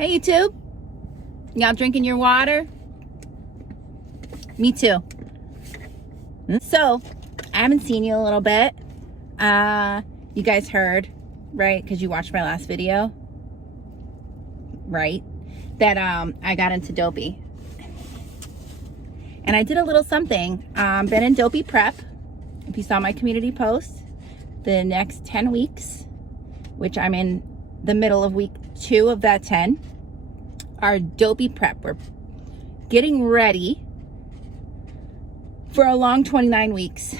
Hey YouTube, y'all drinking your water? Me too. So, I haven't seen you in a little bit. You guys heard, right? Because you watched my last video, right? That I got into Dopey. And I did a little something. Been in Dopey prep. If you saw my community post, the next 10 weeks, which I'm in the middle of week 2 of that 10, are Dopey prep. We're getting ready for a long 29 weeks.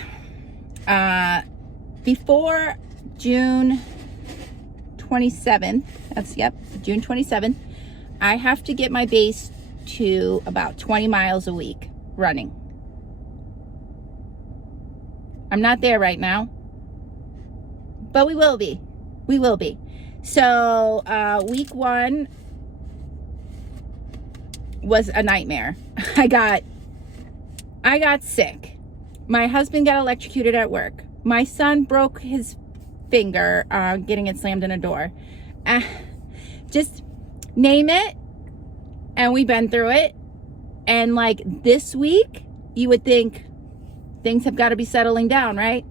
Before June 27th, June 27th, I have to get my base to about 20 miles a week running. I'm not there right now, but we will be. We will be. So week 1 was a nightmare. I got sick. My husband got electrocuted at work. My son broke his finger getting it slammed in a door. Just name it, and we've been through it. And like this week, you would think things have got to be settling down, right?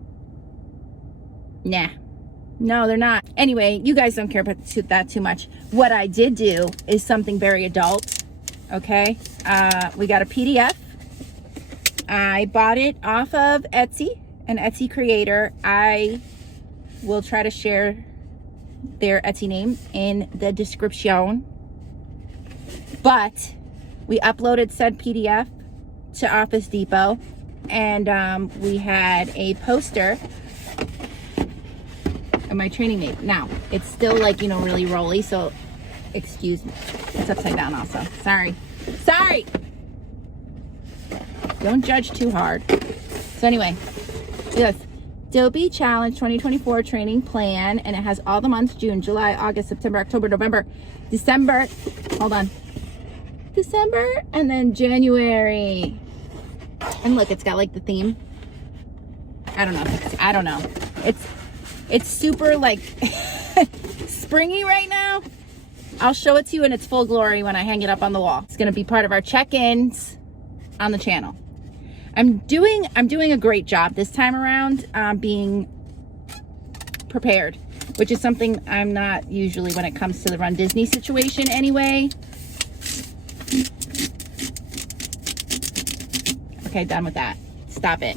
Nah. No, they're not. Anyway, you guys don't care about that too much. What I did do is something very adult, okay? We got a PDF. I bought it off of Etsy, an Etsy creator. I will try to share their Etsy name in the description. But we uploaded said PDF to Office Depot, and we had a poster of my training mate. Now, it's still like, really rolly, so excuse me. It's upside down also. Sorry. Don't judge too hard. So anyway, yes, Dopey Challenge 2024 training plan, and it has all the months: June, July, August, September, October, November, December. Hold on. December, and then January. And look, it's got like the theme. I don't know. It's super like springy right now. I'll show it to you in its full glory when I hang it up on the wall. It's gonna be part of our check-ins on the channel. I'm doing a great job this time around being prepared, which is something I'm not usually when it comes to the Run Disney situation anyway. Okay, done with that. Stop it.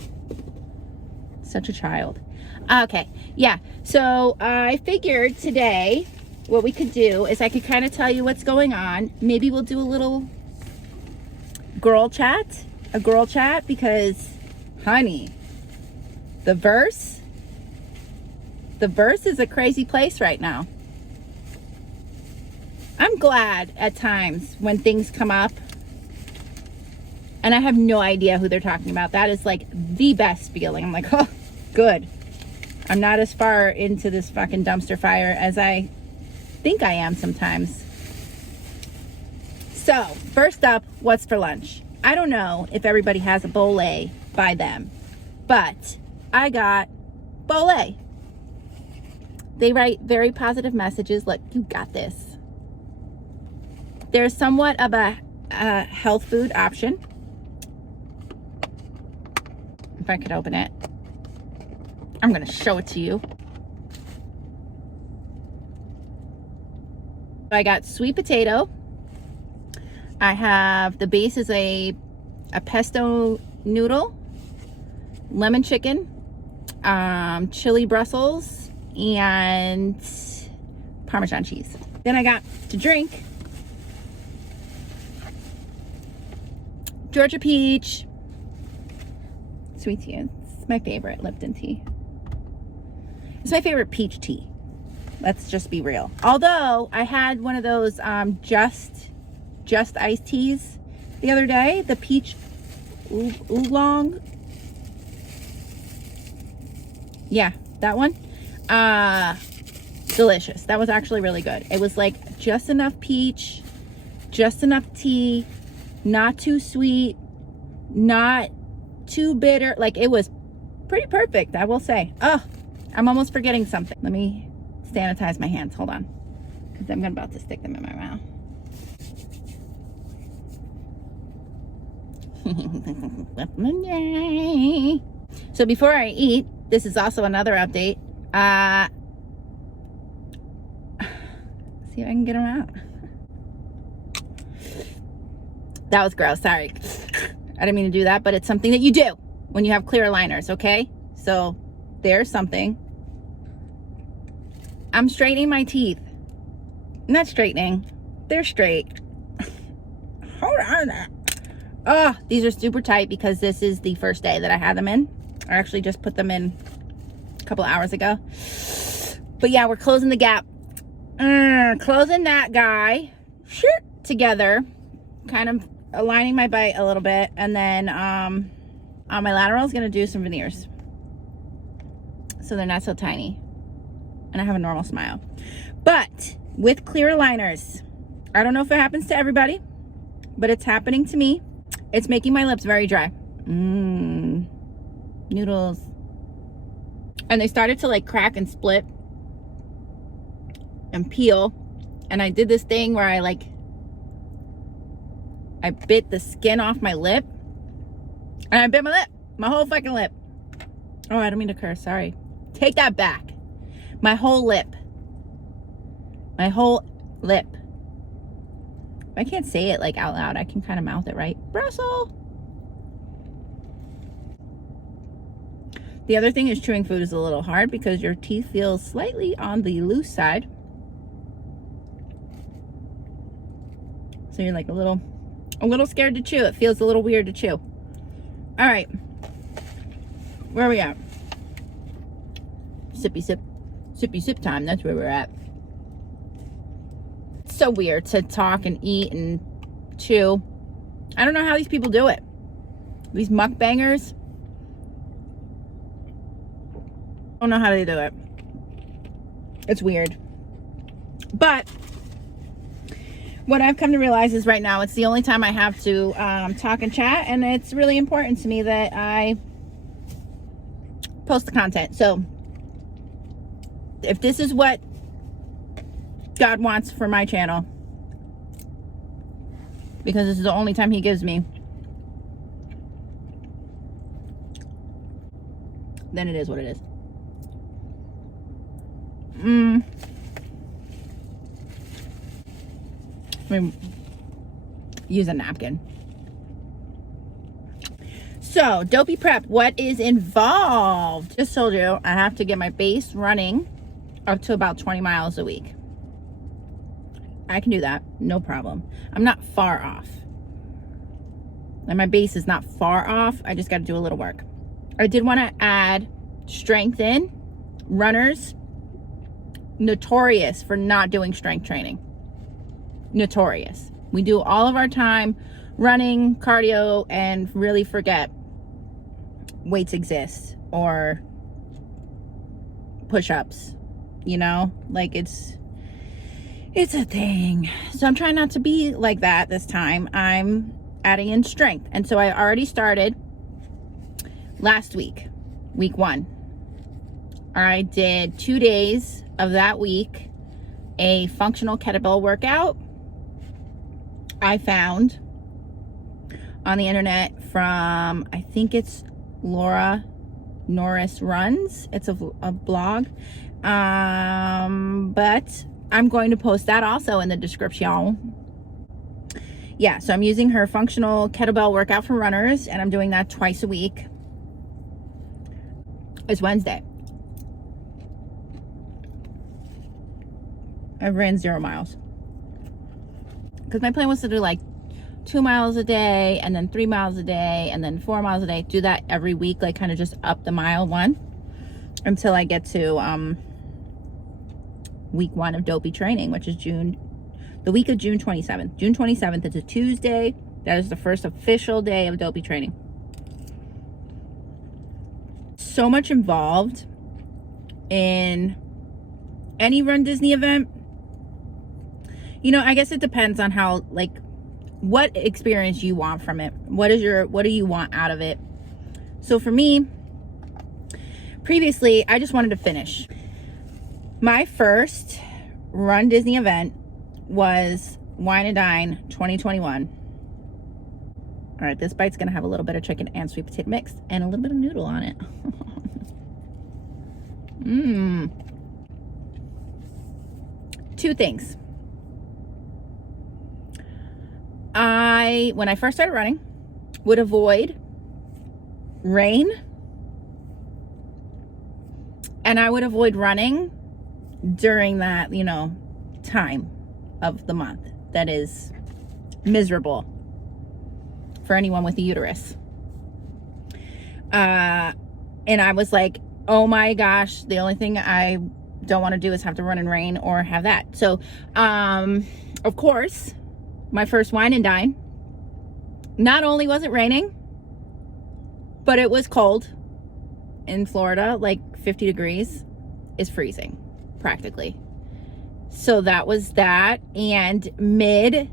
Such a child. Okay, yeah. So I figured today what we could do is I could kind of tell you what's going on. Maybe we'll do a little girl chat, because, honey, the verse is a crazy place right now. I'm glad at times when things come up and I have no idea who they're talking about. That is like the best feeling. I'm like, oh, good. I'm not as far into this fucking dumpster fire as I think I am sometimes. So, first up, what's for lunch? I don't know if everybody has a bole by them, but I got bole. They write very positive messages. Look, you got this. They're somewhat of a health food option. If I could open it, I'm gonna show it to you. I got sweet potato. I have, the base is a pesto noodle, lemon chicken, chili Brussels, and Parmesan cheese. Then I got to drink Georgia peach sweet tea. It's my favorite Lipton tea. It's my favorite peach tea. Let's just be real. Although I had one of those just iced teas the other day, the peach oolong. Yeah, that one. Delicious. That was actually really good. It was like just enough peach, just enough tea, not too sweet, not too bitter. Like, it was pretty perfect, I will say. Oh, I'm almost forgetting something. Let me sanitize my hands. Hold on, because I'm about to stick them in my mouth. So before I eat, this is also another update. See if I can get them out. That was gross, sorry. I didn't mean to do that, but it's something that you do when you have clear aligners, okay? So there's something. I'm straightening my teeth. Not straightening, they're straight. Hold on. Oh, these are super tight because this is the first day that I had them in. I actually just put them in a couple hours ago. But yeah, we're closing the gap. Closing that guy together. Kind of aligning my bite a little bit. And then on my laterals, gonna do some veneers. So they're not so tiny. And I have a normal smile. But with clear aligners, I don't know if it happens to everybody, but it's happening to me. It's making my lips very dry. Noodles. And they started to like crack and split and peel. And I did this thing where I bit the skin off my lip. And I bit my lip. My whole fucking lip. Oh, I don't mean to curse. Sorry. Take that back. My whole lip. My whole lip. I can't say it like out loud. I can kind of mouth it, right? Brussels. The other thing is chewing food is a little hard because your teeth feel slightly on the loose side. So you're like a little scared to chew. It feels a little weird to chew. All right. Where are we at? Sippy sip time. That's where we're at. It's so weird to talk and eat and chew. I don't know how these people do it. These mukbangers. I don't know how they do it. It's weird. But what I've come to realize is right now it's the only time I have to talk and chat, and it's really important to me that I post the content. So if this is what God wants for my channel, because this is the only time he gives me, then it is what it is. Let me use a napkin. So, Dopey prep, what is involved? Just told you I have to get my base running up to about 20 miles a week. I can do that, no problem. I'm not far off. And my base is not far off. I just got to do a little work. I did want to add strength in. Runners, notorious for not doing strength training. Notorious. We do all of our time running, cardio, and really forget weights exist or push-ups, you know, like it's a thing. So I'm trying not to be like that this time. I'm adding in strength. And so I already started last week 1. I did 2 days of that week, a functional kettlebell workout I found on the internet from, I think it's Laura Norris Runs. It's a blog. But I'm going to post that also in the description. Yeah, so I'm using her functional kettlebell workout for runners, and I'm doing that twice a week. It's Wednesday. I ran 0 miles. Because my plan was to do like 2 miles a day, and then 3 miles a day, and then 4 miles a day. Do that every week, like kind of just up the mile one until I get to week 1 of Dopey training, which is the week of June 27th. June 27th is a Tuesday. That is the first official day of Dopey training. So much involved in any Run Disney event. You know, I guess it depends on how, like, what experience you want from it. What do you want out of it? So for me, previously, I just wanted to finish. My first Run Disney event was Wine and Dine 2021. All right, this bite's gonna have a little bit of chicken and sweet potato mix and a little bit of noodle on it. Two things. When I first started running, would avoid rain, and I would avoid running during that, time of the month that is miserable for anyone with a uterus. And I was like, oh my gosh, the only thing I don't want to do is have to run in rain or have that. So, of course, my first wine and dine, not only was it raining, but it was cold. In Florida, like 50 degrees is freezing, practically. So that was that. And mid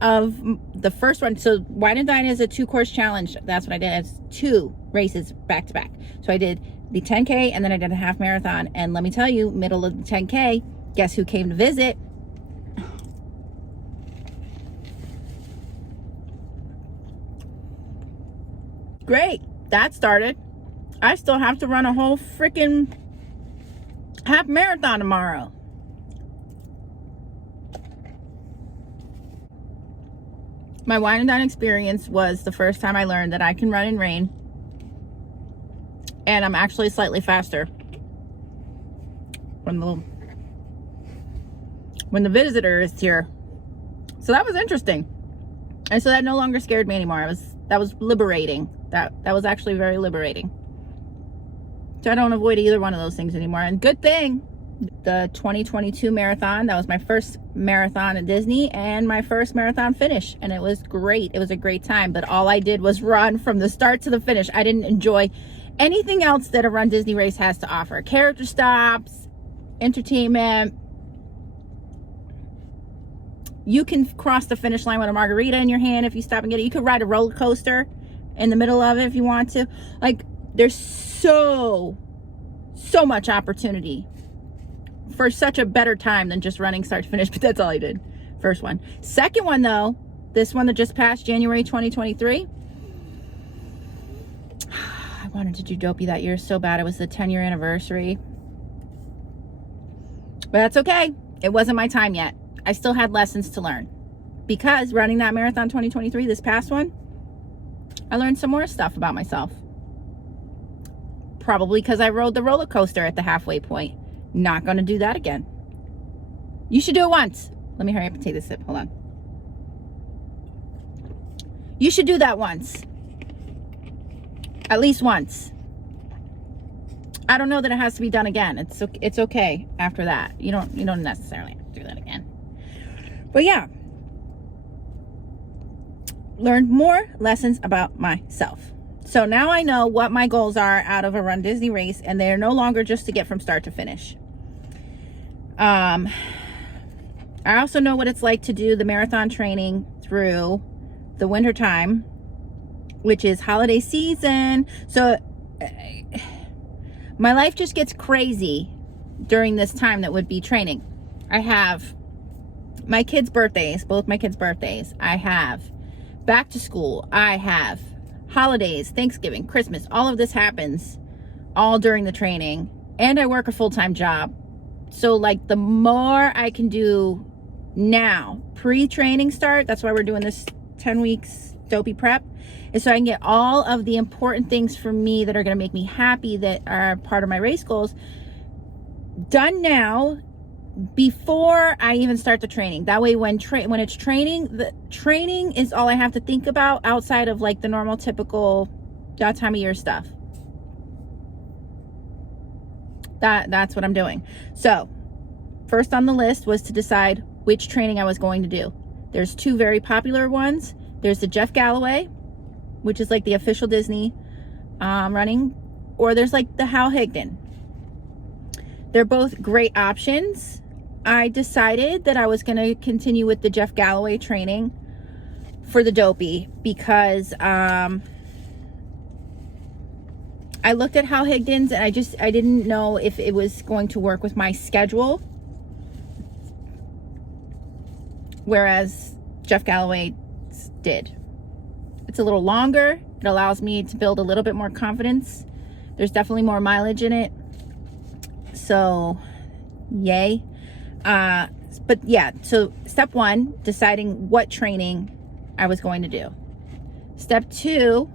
of the first one, so wine and dine is a 2-course challenge. That's what I did. It's 2 races back to back. So I did the 10K and then I did a half marathon. And let me tell you, middle of the 10K, guess who came to visit? Great. That started. I still have to run a whole freaking half marathon tomorrow. My wine and dine experience was the first time I learned that I can run in rain, and I'm actually slightly faster when the visitor is here. So that was interesting, and so that no longer scared me anymore. That was liberating. That was actually very liberating. So I don't avoid either one of those things anymore. And good thing, the 2022 marathon, that was my first marathon at Disney and my first marathon finish. And it was great. It was a great time. But all I did was run from the start to the finish. I didn't enjoy anything else that a Run Disney race has to offer. Character stops, entertainment. You can cross the finish line with a margarita in your hand if you stop and get it. You could ride a roller coaster in the middle of it if you want to. Like, there's so much opportunity for such a better time than just running start to finish. But that's all I did. First one. Second one, though, this one that just passed, January 2023. I wanted to do Dopey that year so bad. It was the 10-year anniversary. But that's okay. It wasn't my time yet. I still had lessons to learn. Because running that marathon 2023, this past one, I learned some more stuff about myself. Probably because I rode the roller coaster at the halfway point. Not going to do that again. You should do it once. Let me hurry up and take this sip. Hold on. You should do that once. At least once. I don't know that it has to be done again. It's okay after that. You don't necessarily have to do that again. But yeah. Learned more lessons about myself. So now I know what my goals are out of a Run Disney race, and they're no longer just to get from start to finish. I also know what it's like to do the marathon training through the winter time, which is holiday season. So my life just gets crazy during this time that would be training. I have my kids' birthdays, both my kids' birthdays. I have back to school. I have holidays, Thanksgiving, Christmas. All of this happens all during the training. And I work a full-time job. So like the more I can do now, pre-training start, that's why we're doing this 10 weeks Dopey prep, is so I can get all of the important things for me that are going to make me happy, that are part of my race goals, done now before I even start the training. That way when it's training, the training is all I have to think about outside of like the normal typical that time of year stuff. That's what I'm doing. So first on the list was to decide which training I was going to do. There's 2 very popular ones. There's the Jeff Galloway, which is like the official Disney running, or there's like the Hal Higdon. They're both great options. I decided that I was going to continue with the Jeff Galloway training for the Dopey because I looked at Hal Higdon's and I didn't know if it was going to work with my schedule, whereas Jeff Galloway did. It's a little longer. It allows me to build a little bit more confidence. There's definitely more mileage in it. So, yay. But yeah, so step 1, deciding what training I was going to do. Step 2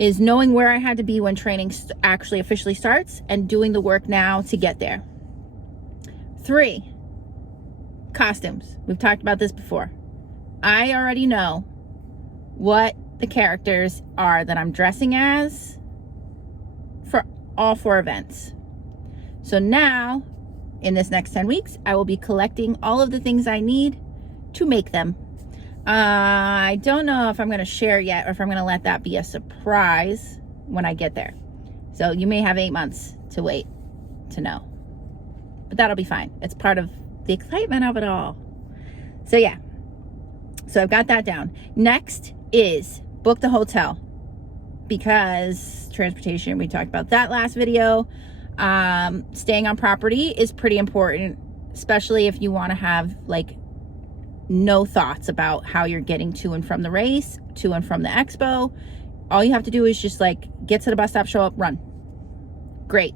is knowing where I had to be when training actually officially starts and doing the work now to get there. 3, costumes. We've talked about this before. I already know what the characters are that I'm dressing as for all 4 events. So now, in this next 10 weeks, I will be collecting all of the things I need to make them. I don't know if I'm going to share yet or if I'm going to let that be a surprise when I get there. So you may have 8 months to wait to know. But that'll be fine. It's part of the excitement of it all. So yeah. So I've got that down. Next is book the hotel, because transportation, we talked about that last video. Staying on property is pretty important, especially if you want to have like no thoughts about how you're getting to and from the race, to and from the expo. All you have to do is just like get to the bus stop, show up, run. Great.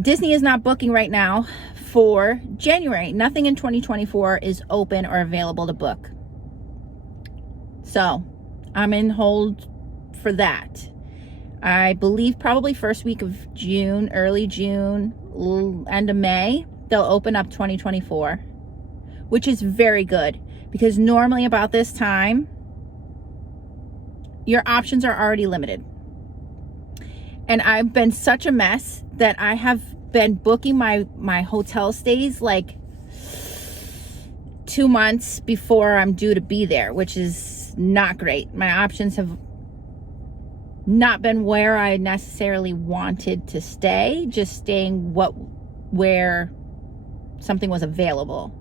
Disney is not booking right now for January. Nothing in 2024 is open or available to book. So I'm in hold for that. I believe probably first week of June, early June, end of May, they'll open up 2024, which is very good, because normally about this time, your options are already limited. And I've been such a mess that I have been booking my hotel stays like 2 months before I'm due to be there, which is not great. My options have not been where I necessarily wanted to stay, just staying where something was available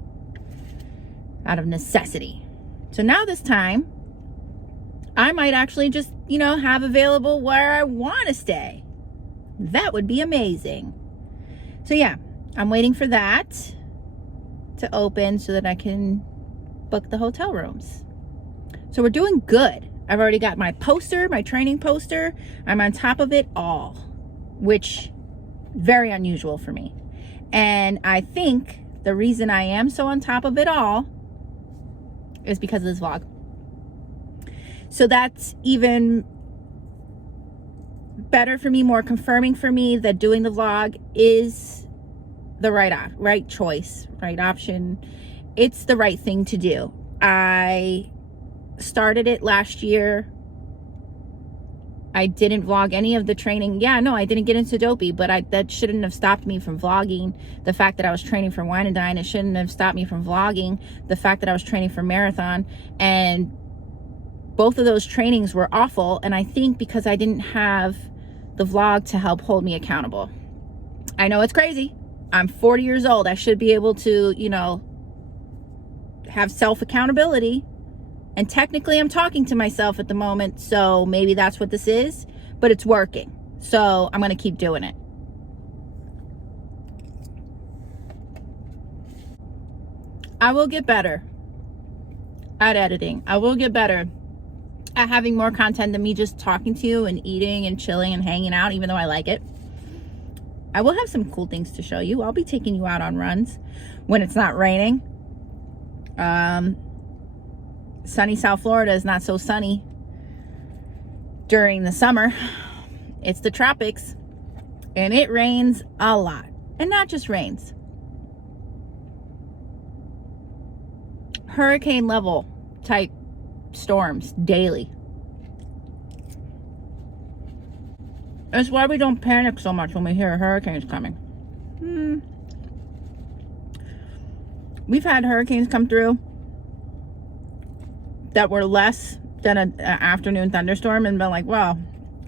out of necessity. So now this time, I might actually just, have available where I want to stay. That would be amazing. So yeah, I'm waiting for that to open so that I can book the hotel rooms. So we're doing good. I've already got my poster, my training poster. I'm on top of it all, which very unusual for me. And I think the reason I am so on top of it all is because of this vlog. So that's even better for me, more confirming for me that doing the vlog is the right choice, right option. It's the right thing to do. I started it last year. I didn't vlog any of the training. Yeah, no, I didn't get into Dopey, but that shouldn't have stopped me from vlogging. The fact that I was training for Wine and Dine, it shouldn't have stopped me from vlogging. The fact that I was training for Marathon, and both of those trainings were awful. And I think because I didn't have the vlog to help hold me accountable. I know it's crazy. I'm 40 years old. I should be able to, have self-accountability. And technically I'm talking to myself at the moment, so maybe that's what this is, but it's working. So I'm going to keep doing it. I will get better at editing. I will get better at having more content than me just talking to you and eating and chilling and hanging out, even though I like it. I will have some cool things to show you. I'll be taking you out on runs when it's not raining. Sunny South Florida is not so sunny during the summer. It's the tropics, and it rains a lot. And not just rains. Hurricane level type storms daily. That's why we don't panic so much when we hear a hurricane's coming. We've had hurricanes come through that were less than an afternoon thunderstorm and been like, wow,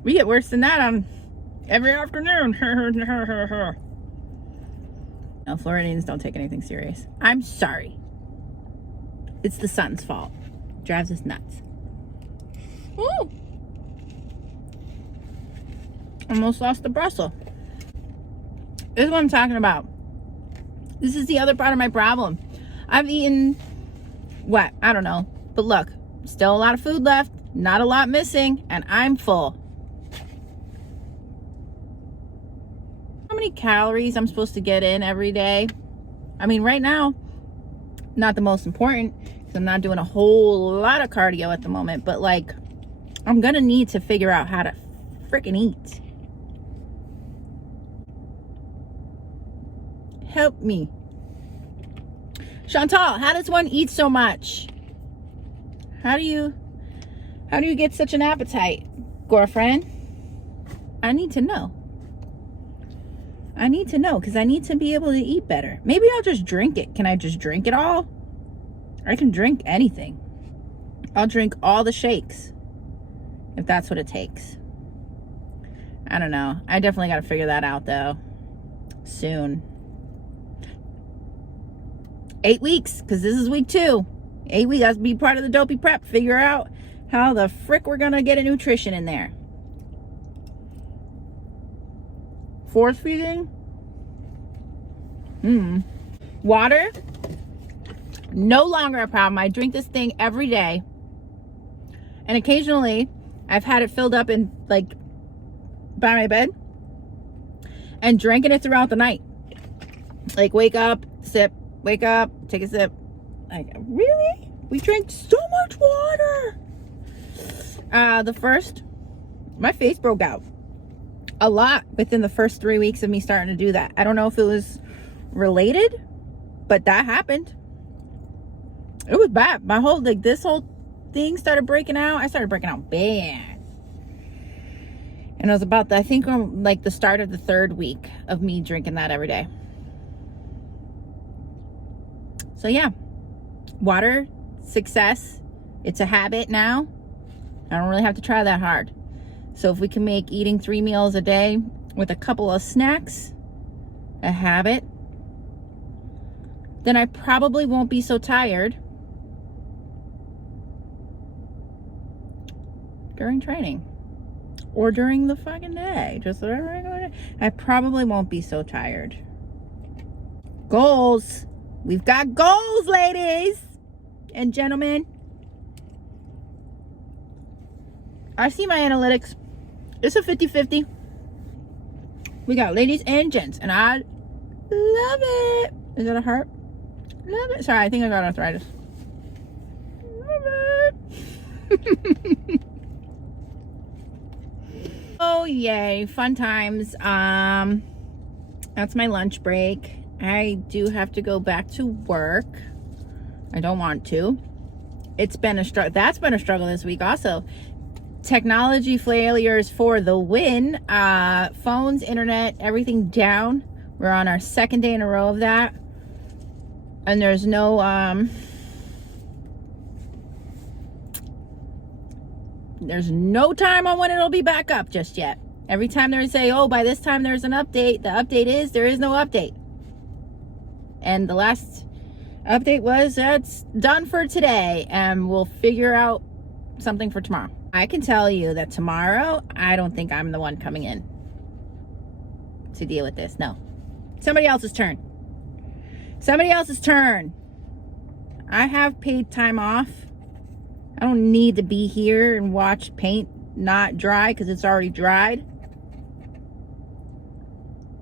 we get worse than that on every afternoon. No, Floridians don't take anything serious. I'm sorry. It's the sun's fault. Drives us nuts. Ooh. Almost lost the Brussels. This is what I'm talking about. This is the other part of my problem. I've eaten what? I don't know. But look, Still a lot of food left, not a lot missing, and I'm full. How many calories I'm supposed to get in every day? I mean, right now, not the most important, because I'm not doing a whole lot of cardio at the moment, but like, I'm gonna need to figure out how to freaking eat. Help me. Chantal, how does one eat so much? How do you get such an appetite, girlfriend? I need to know. I need to know, because I need to be able to eat better. Maybe I'll just drink it. Can I just drink it all? I can drink anything. I'll drink all the shakes, if that's what it takes. I don't know. I definitely got to figure that out, though, soon. 8 weeks, because this is week 2. 8 weeks, that's be part of the Dopey prep. Figure out how the frick we're gonna get a nutrition in there. Force feeding. Water, no longer a problem. I drink this thing every day, and occasionally I've had it filled up in, like, by my bed and drinking it throughout the night. Like, wake up, sip, wake up, take a sip. Like, really? We drink so much water. My face broke out a lot within the first 3 weeks of me starting to do that. I don't know if it was related, but that happened. It was bad. This whole thing started breaking out. I started breaking out bad. And it was about, I think, like the start of the 3rd week of me drinking that every day. So yeah, water, success. It's a habit now. I don't really have to try that hard. So if we can make eating 3 meals a day with a couple of snacks a habit, then I probably won't be so tired during training or during the fucking day. Just a regular day. I probably won't be so tired. Goals. We've got goals, ladies and gentlemen. I see my analytics. It's a 50-50. We got ladies and gents, and I love it. Is that a heart? Love it. Sorry, I think I got arthritis. Love it. Oh, yay. Fun times. That's my lunch break. I do have to go back to work. I don't want to. It's been a struggle. That's been a struggle this week also. Technology failures for the win. Phones, internet, everything down. We're on our 2nd day in a row of that. And there's no time on when it'll be back up just yet. Every time they say, oh, by this time there's an update, the update is there is no update. And the last update was that's done for today, and we'll figure out something for tomorrow. I can tell you that tomorrow, I don't think I'm the one coming in to deal with this. No. Somebody else's turn. Somebody else's turn. I have paid time off. I don't need to be here and watch paint not dry because it's already dried.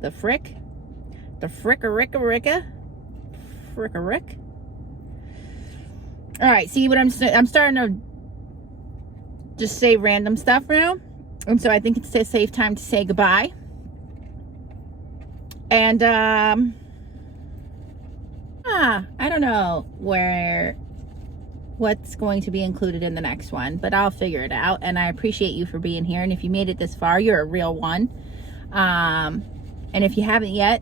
The frick? The fricka-ricka-ricka? Fricka-rick? Alright, see what I'm starting to just say random stuff now. And so I think it's a safe time to say goodbye. And, I don't know what's going to be included in the next one, but I'll figure it out. And I appreciate you for being here. And if you made it this far, you're a real one. And if you haven't yet,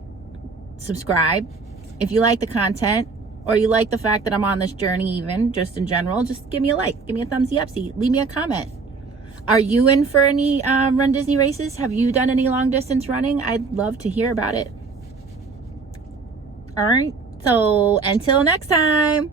subscribe. If you like the content, or you like the fact that I'm on this journey, even just in general, just give me a like, give me a thumbsy upsy, leave me a comment. Are you in for any Run Disney races? Have you done any long distance running? I'd love to hear about it. All right, so until next time.